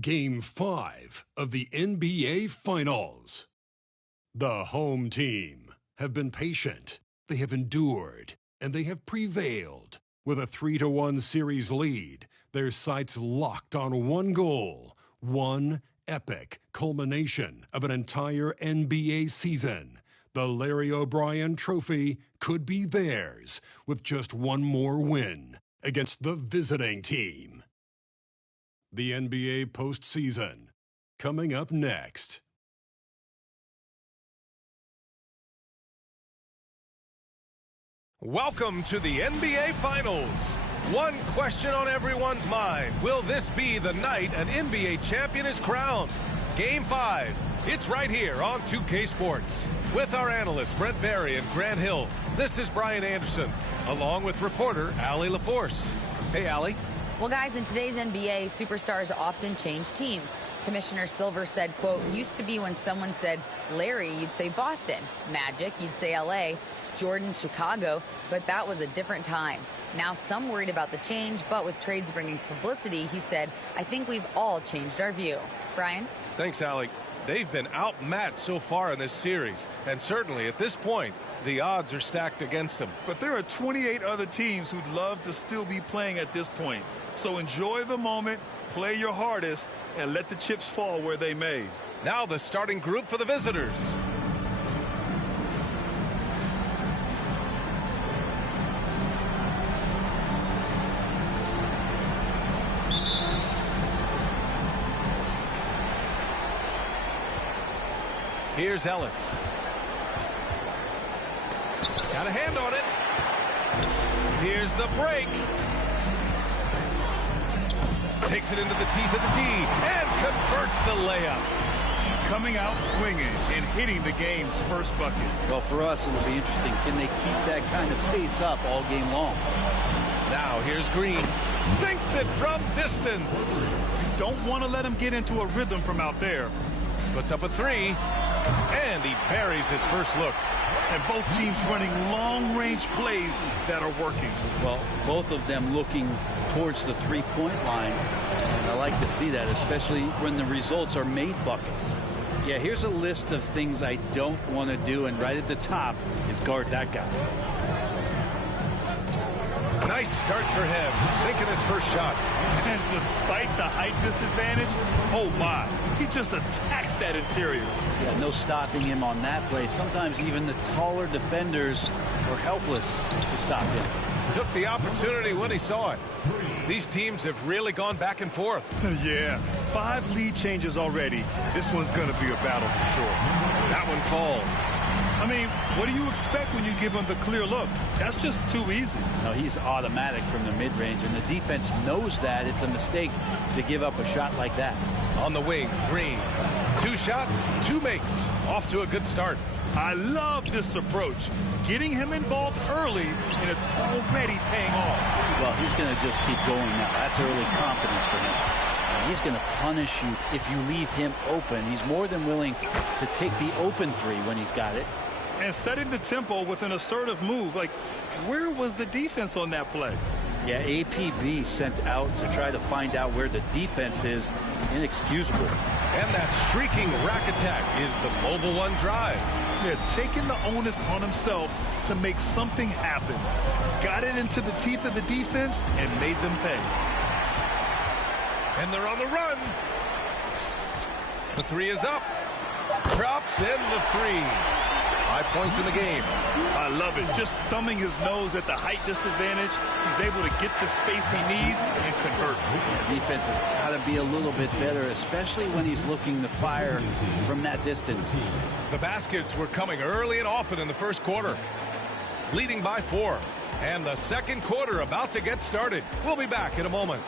Game 5 of the NBA Finals. The home team have been patient, they have endured, and they have prevailed. With a 3-1 series lead, their sights locked on one goal, one epic culmination of an entire NBA season. The Larry O'Brien Trophy could be theirs with just one more win against the visiting team. The NBA postseason, coming up next. Welcome to the NBA Finals. One question on everyone's mind. Will this be the night an NBA champion is crowned? Game 5. It's right here on 2K Sports. With our analysts Brent Barry and Grant Hill, this is Brian Anderson, along with reporter Allie LaForce. Hey, Allie. Well, guys, in today's NBA, superstars often change teams. Commissioner Silver said, quote, used to be when someone said Larry, you'd say Boston. Magic, you'd say LA. Jordan, Chicago, but that was a different time. Now some worried about the change, but with trades bringing publicity, he said, I think we've all changed our view. Brian? Thanks, Allie. They've been outmatched so far in this series, and certainly at this point, the odds are stacked against them. But there are 28 other teams who'd love to still be playing at this point. So enjoy the moment, play your hardest, and let the chips fall where they may. Now the starting group for the visitors. Here's Ellis. Got a hand on it. Here's the break. Takes it into the teeth of the D and converts the layup. Coming out swinging and hitting the game's first bucket. Well, for us, it'll be interesting. Can they keep that kind of pace up all game long? Now here's Green. Sinks it from distance. Don't want to let him get into a rhythm from out there. Puts up a three. And he buries his first look. And both teams running long-range plays that are working. Well, both of them looking towards the three-point line. And I like to see that, especially when the results are made buckets. Yeah, here's a list of things I don't want to do, and right at the top is guard that guy. Nice start for him, sinking his first shot. And despite the height disadvantage, oh my, he just attacks that interior. Yeah, no stopping him on that play. Sometimes even the taller defenders were helpless to stop him. Took the opportunity when he saw it. These teams have really gone back and forth. Yeah, 5 lead changes already. This one's going to be a battle for sure. That one falls. I mean, what do you expect when you give him the clear look? That's just too easy. No, he's automatic from the mid-range, and the defense knows that. It's a mistake to give up a shot like that. On the wing, Green. 2 shots, 2 makes. Off to a good start. I love this approach. Getting him involved early, and it's already paying off. Well, he's going to just keep going now. That's early confidence for him. He's going to punish you if you leave him open. He's more than willing to take the open three when he's got it. And setting the tempo with an assertive move. Like, where was the defense on that play? Yeah, APB sent out to try to find out where the defense is. Inexcusable. And that streaking rack attack is the mobile one drive. Yeah, taking the onus on himself to make something happen. Got it into the teeth of the defense and made them pay. And they're on the run. The three is up. Drops in the three. 5 points in the game. I love it. Just thumbing his nose at the height disadvantage. He's able to get the space he needs and convert. The defense has got to be a little bit better, especially when he's looking to fire from that distance. The baskets were coming early and often in the first quarter. Leading by 4. And the second quarter about to get started. We'll be back in a moment.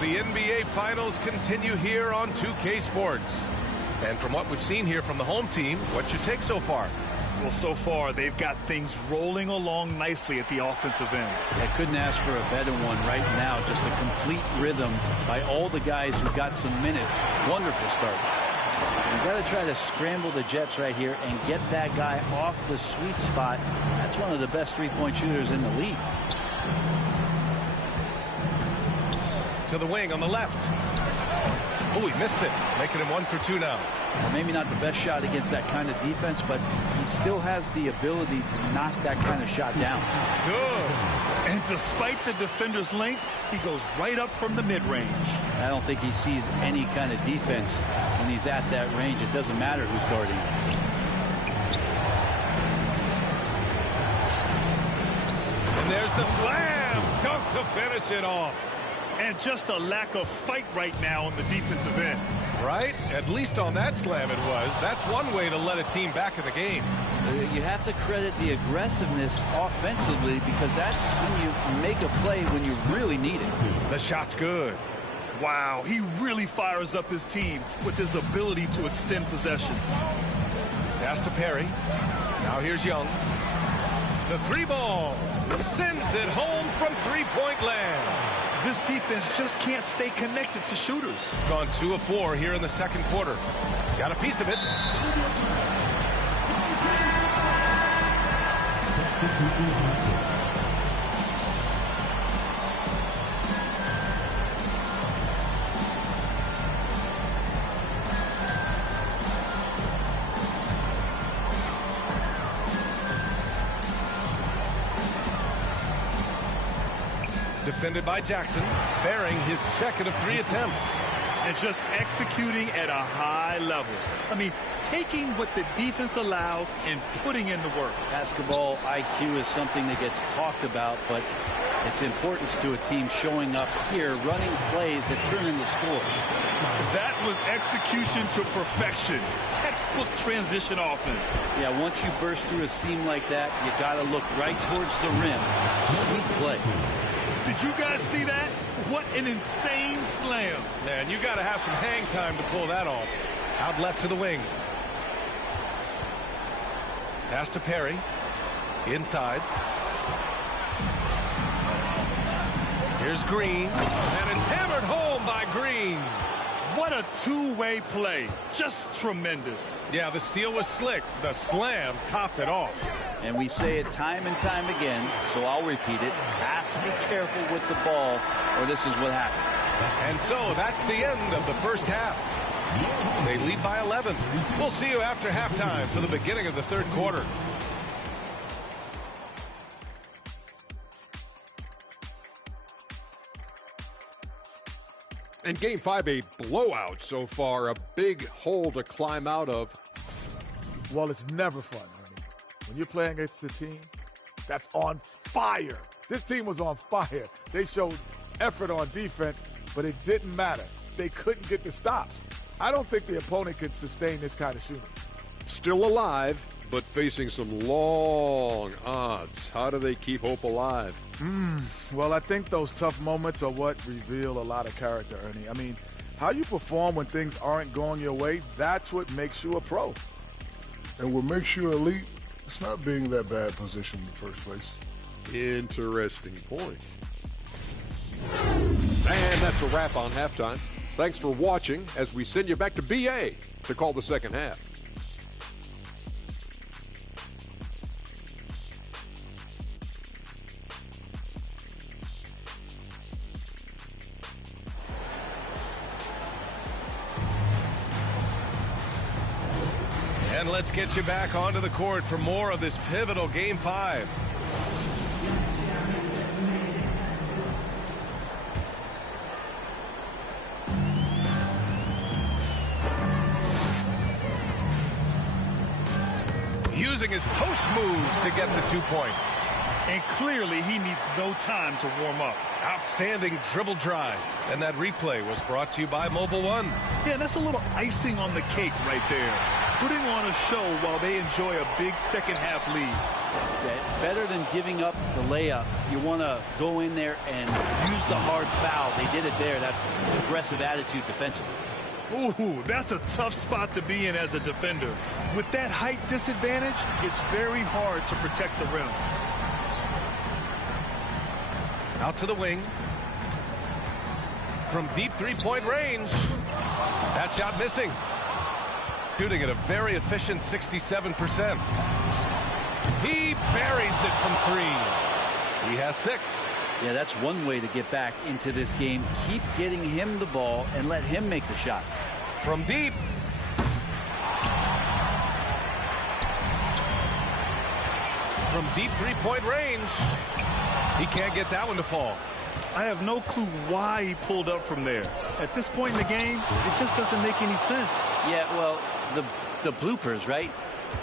The NBA Finals continue here on 2K Sports. And from what we've seen here from the home team, what's your take so far? Well, so far, they've got things rolling along nicely at the offensive end. I couldn't ask for a better one right now. Just a complete rhythm by all the guys who got some minutes. Wonderful start. You got to try to scramble the Jets right here and get that guy off the sweet spot. That's one of the best three-point shooters in the league. To the wing on the left. Oh, he missed it. Making him 1 for 2 now. Well, maybe not the best shot against that kind of defense, but he still has the ability to knock that kind of shot down. Good. And despite the defender's length, he goes right up from the mid-range. I don't think he sees any kind of defense when he's at that range. It doesn't matter who's guarding him. And there's the slam dunk to finish it off. And just a lack of fight right now on the defensive end. Right? At least on that slam it was. That's one way to let a team back in the game. You have to credit the aggressiveness offensively, because that's when you make a play when you really need it. The shot's good. Wow, he really fires up his team with his ability to extend possessions. Pass to Perry. Now here's Young. The three ball. Sends it home from three-point land. This defense just can't stay connected to shooters. Gone 2 of 4 here in the second quarter. Got a piece of it. Defended by Jackson, bearing his second of 3 attempts. And just executing at a high level. I mean, taking what the defense allows and putting in the work. Basketball IQ is something that gets talked about, but its importance to a team showing up here, running plays that turn into scores. That was execution to perfection. Textbook transition offense. Yeah, once you burst through a seam like that, you got to look right towards the rim. Sweet play. Did you guys see that? What an insane slam. Man, you got to have some hang time to pull that off. Out left to the wing. Pass to Perry. Inside. Here's Green. And it's hammered home by Green. What a two-way play. Just tremendous. Yeah, the steal was slick. The slam topped it off. And we say it time and time again, so I'll repeat it. Have to be careful with the ball, or this is what happens. And so that's the end of the first half. They lead by 11. We'll see you after halftime for the beginning of the third quarter. In Game 5, a blowout so far, a big hole to climb out of. Well, it's never fun, honey. When you're playing against a team that's on fire. This team was on fire. They showed effort on defense, but it didn't matter. They couldn't get the stops. I don't think the opponent could sustain this kind of shooting. Still alive, but facing some long odds. How do they keep hope alive? Well, I think those tough moments are what reveal a lot of character, Ernie. I mean, how you perform when things aren't going your way, that's what makes you a pro. And what makes you elite, it's not being that bad position in the first place. Interesting point. And that's a wrap on halftime. Thanks for watching as we send you back to BA to call the second half. And let's get you back onto the court for more of this pivotal Game 5. Using his post moves to get the 2 points. And clearly he needs no time to warm up. Outstanding dribble drive. And that replay was brought to you by Mobile One. Yeah, that's a little icing on the cake right there. Putting on a show while they enjoy a big second half lead. Yeah, better than giving up the layup, you want to go in there and use the hard foul. They did it there. That's aggressive attitude defensively. Ooh, that's a tough spot to be in as a defender. With that height disadvantage, it's very hard to protect the rim. Out to the wing. From deep three-point range. That shot missing. Shooting at a very efficient 67%. He buries it from 3. He has 6. Yeah, that's one way to get back into this game. Keep getting him the ball and let him make the shots. From deep. From deep three-point range. He can't get that one to fall. I have no clue why he pulled up from there. At this point in the game, it just doesn't make any sense. Yeah, well, the bloopers, right?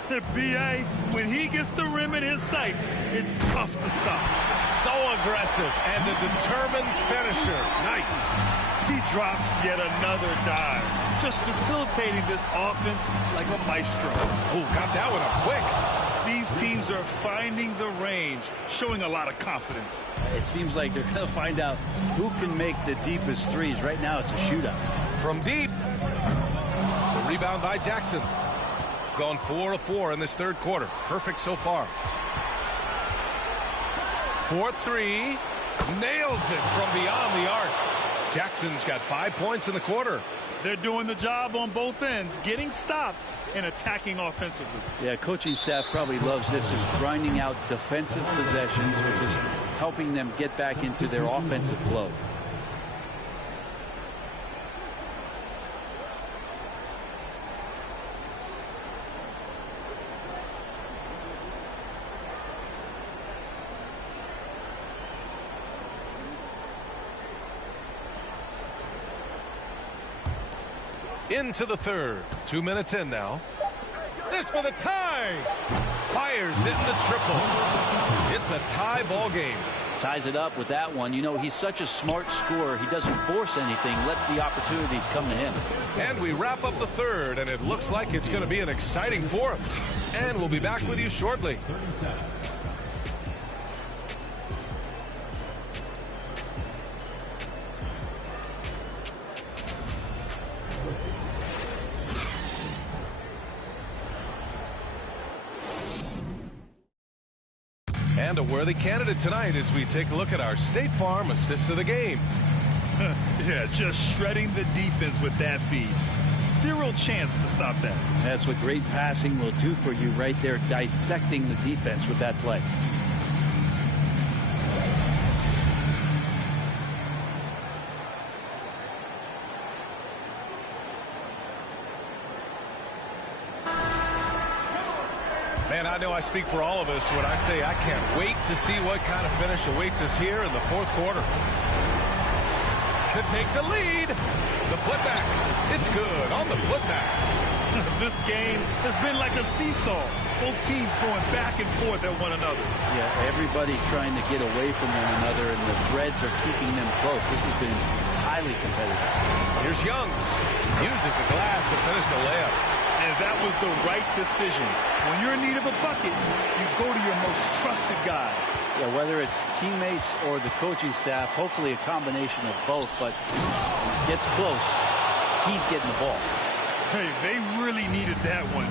B.A., when he gets the rim in his sights, it's tough to stop. So aggressive and a determined finisher. Nice. He drops yet another dive, just facilitating this offense like a maestro. Oh, got that one up quick. These teams are finding the range, showing a lot of confidence. It seems like they're going to find out who can make the deepest threes. Right now, it's a shootout. From deep. The rebound by Jackson. Gone 4 of 4 in this third quarter. Perfect so far. 4-3. Nails it from beyond the arc. Jackson's got 5 points in the quarter. They're doing the job on both ends, getting stops and attacking offensively. Yeah, coaching staff probably loves this, just grinding out defensive possessions, which is helping them get back into their offensive flow. Into the third. 2 minutes in now. This for the tie. Fires hitting the triple. It's a tie ball game. Ties it up with that one. You know, he's such a smart scorer. He doesn't force anything, lets the opportunities come to him. And we wrap up the third, and it looks like it's going to be an exciting fourth. And we'll be back with you shortly. And a worthy candidate tonight as we take a look at our State Farm assists of the game. Yeah, just shredding the defense with that feed. Zero chance to stop that. That's what great passing will do for you right there, dissecting the defense with that play. Man, I know I speak for all of us when I say I can't wait to see what kind of finish awaits us here in the fourth quarter. To take the lead. The putback. It's good on the putback. This game has been like a seesaw. Both teams going back and forth at one another. Yeah, everybody trying to get away from one another, and the threads are keeping them close. This has been highly competitive. Here's Young. Uses the glass to finish the layup. And that was the right decision. When you're in need of a bucket, you go to your most trusted guys. Yeah, whether it's teammates or the coaching staff, hopefully a combination of both, but gets close, he's getting the ball. Hey, they really needed that one.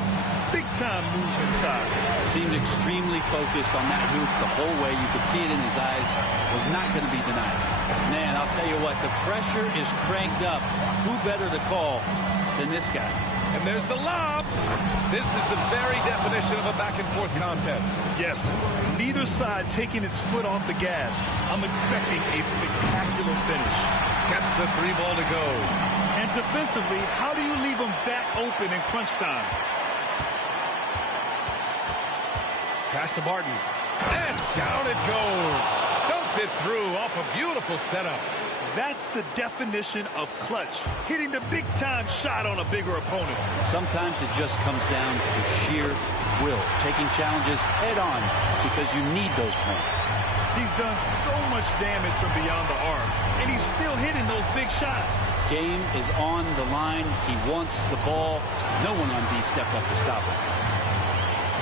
Big time move inside. Seemed extremely focused on that hoop the whole way. You could see it in his eyes. Was not going to be denied. Man, I'll tell you what, the pressure is cranked up. Who better to call than this guy? And there's the lob. This is the very definition of a back-and-forth contest. Yes, neither side taking its foot off the gas. I'm expecting a spectacular finish. Gets the 3 ball to go. And defensively, how do you leave them that open in crunch time? Pass to Barton. And down it goes. Dumped it through off a beautiful setup. That's the definition of clutch. Hitting the big-time shot on a bigger opponent. Sometimes it just comes down to sheer will. Taking challenges head-on because you need those points. He's done so much damage from beyond the arc, and he's still hitting those big shots. Game is on the line. He wants the ball. No one on D stepped up to stop him.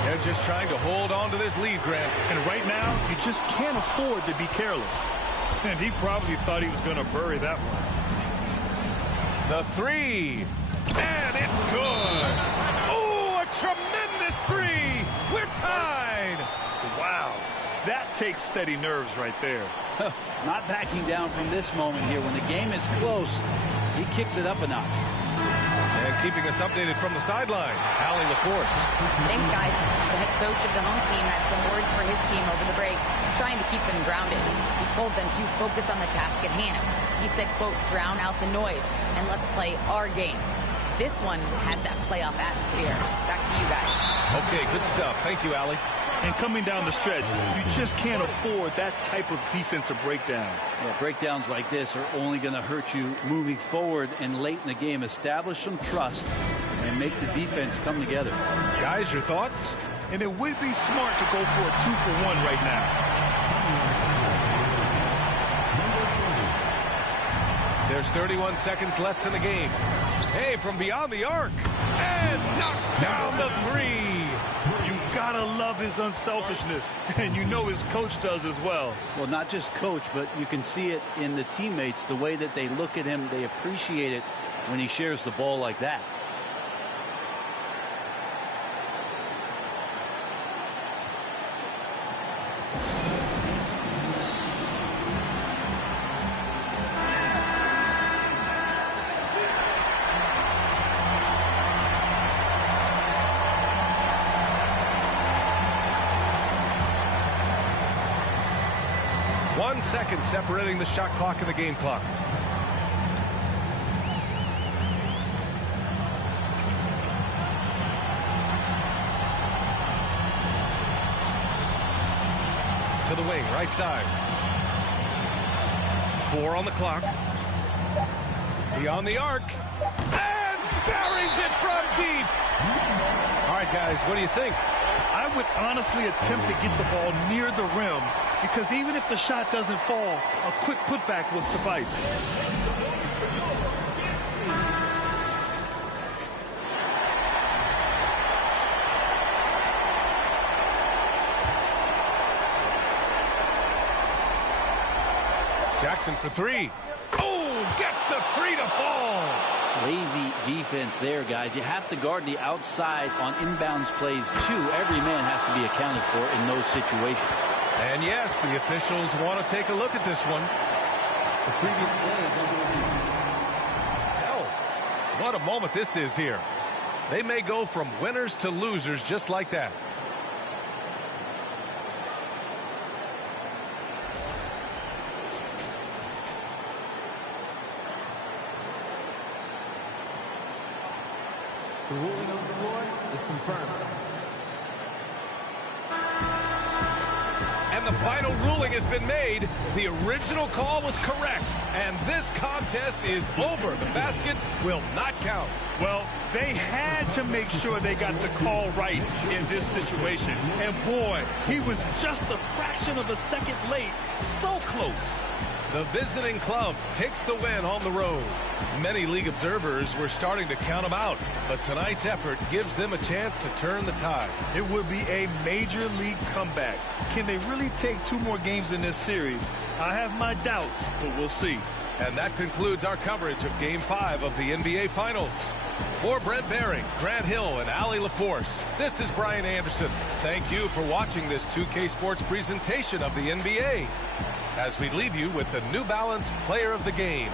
They're just trying to hold on to this lead, Grant. And right now, you just can't afford to be careless. And he probably thought he was going to bury that one. The 3. And it's good. Oh, a tremendous 3. We're tied. Wow. That takes steady nerves right there. Not backing down from this moment here. When the game is close, he kicks it up a notch. And keeping us updated from the sideline, Allie LaForce. Thanks, guys. The head coach of the home team had some words for his team over the break, just trying to keep them grounded. He told them to focus on the task at hand. He said, quote, drown out the noise and let's play our game. This one has that playoff atmosphere. Back to you guys. Okay, good stuff. Thank you, Allie. And coming down the stretch, you just can't afford that type of defensive breakdown. Yeah, breakdowns like this are only going to hurt you moving forward and late in the game. Establish some trust and make the defense come together. Guys, your thoughts? And it would be smart to go for a 2-for-1 right now. There's 31 seconds left in the game. Hey, from beyond the arc. And knocks down the three. You gotta love his unselfishness. And you know his coach does as well. Well, not just coach, but you can see it in the teammates, the way that they look at him. They appreciate it when he shares the ball like that. One second separating the shot clock and the game clock. To the wing, right side. 4 on the clock. Beyond the arc. And buries it from deep. All right, guys, what do you think? I would honestly attempt to get the ball near the rim, because even if the shot doesn't fall, a quick putback will suffice. Jackson for 3. Oh, gets the 3 to fall. Lazy defense there, guys. You have to guard the outside on inbounds plays, too. Every man has to be accounted for in those situations. And yes, the officials want to take a look at this one. The previous play is under review. Hell, what a moment this is here. They may go from winners to losers just like that. The ruling on the floor is confirmed. And the final ruling has been made. The original call was correct. And this contest is over. The basket will not count. Well, they had to make sure they got the call right in this situation. And boy, he was just a fraction of a second late. So close. The visiting club takes the win on the road. Many league observers were starting to count them out, but tonight's effort gives them a chance to turn the tide. It would be a major league comeback. Can they really take 2 more games in this series? I have my doubts, but we'll see. And that concludes our coverage of Game 5 of the NBA Finals. For Brent Behring, Grant Hill, and Allie LaForce, this is Brian Anderson. Thank you for watching this 2K Sports presentation of the NBA. As we leave you with the New Balance Player of the Game.